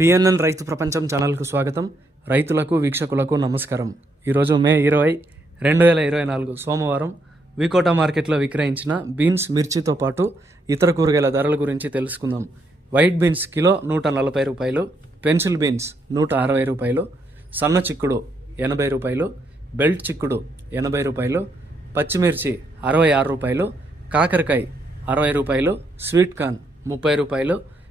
PNN రైతు ప్రపంచం ఛానల్కు స్వాగతం. రైతులకు వీక్షకులకు నమస్కారం. ఈరోజు మే ఇరవై రెండు వేల ఇరవై నాలుగు సోమవారం వికోట మార్కెట్లో విక్రయించిన బీన్స్ మిర్చితో పాటు ఇతర కూరగాయల ధరల గురించి తెలుసుకుందాం. వైట్ బీన్స్ కిలో నూట నలభై రూపాయలు పెన్సిల్ బీన్స్ నూట అరవై రూపాయలు సన్న చిక్కుడు ఎనభై రూపాయలు బెల్ట్ చిక్కుడు ఎనభై రూపాయలు పచ్చిమిర్చి అరవై ఆరు రూపాయలు కాకరకాయ అరవై రూపాయలు స్వీట్ కార్న్ ముప్పై రూపాయలు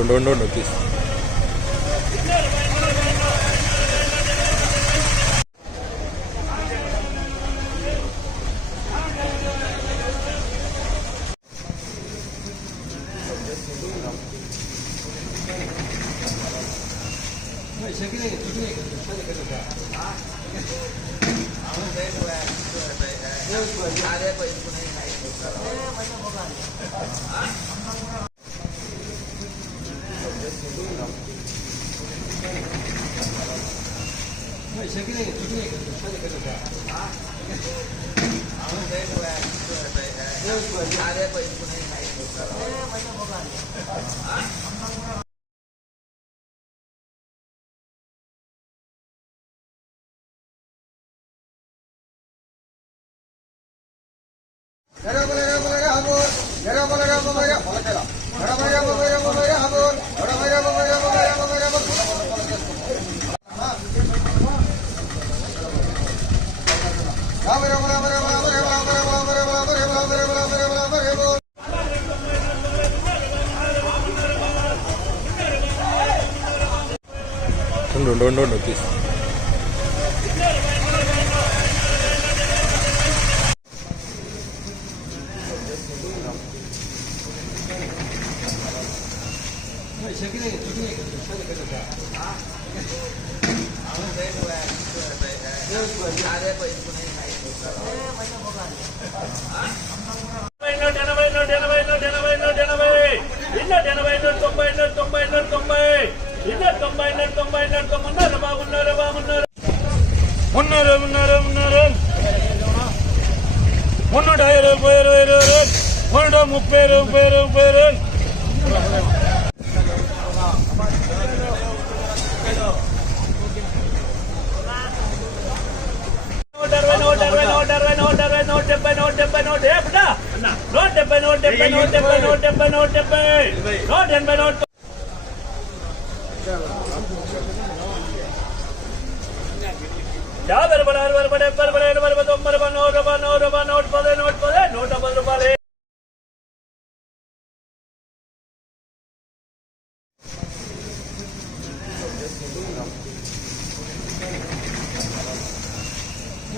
don't don't don't no, please. Ah, जगह को लगा को लगा हमको जगह को लगा हमको लगा बहुत चला ఉండు ఉండు ఉండు తీసు నూట ఎనభై నూట ఎనభై నూట ఎనభై నూట ఎనభై ఇన్న ఎనభై నూట తొంభై నూట తొంభై తొంభై ఇన్న తొంభై నూట తొంభై తొమ్మిది బాగున్నారు బాగున్నారు? మున్నూరు మున్నూరు మున్నూరు మున్నూట ఇరవై ఇరవై ఇరవై మున్నూట ముప్పై ముప్పై ముప్పై అరవై నూట అరవై నూట డెబ్బై నూట డెబ్బై నూట డెబ్బై నూట డెబ్బై నూట డెబ్బై నూట డెబ్బై. నూట ఎనభై నూట யாவர் பல அறுவர் படை பரபடை அறுபது ஒன்பது ரூபாய் நூறு ரூபாய் நூறு ரூபாய் நூற்றி பது நூற்றி பது நூற்றம்பது ரூபாய்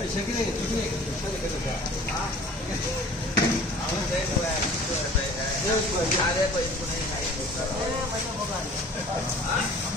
செக்கினே செக்கினே Ah, depois, depois, depois, depois, depois, depois, depois, depois,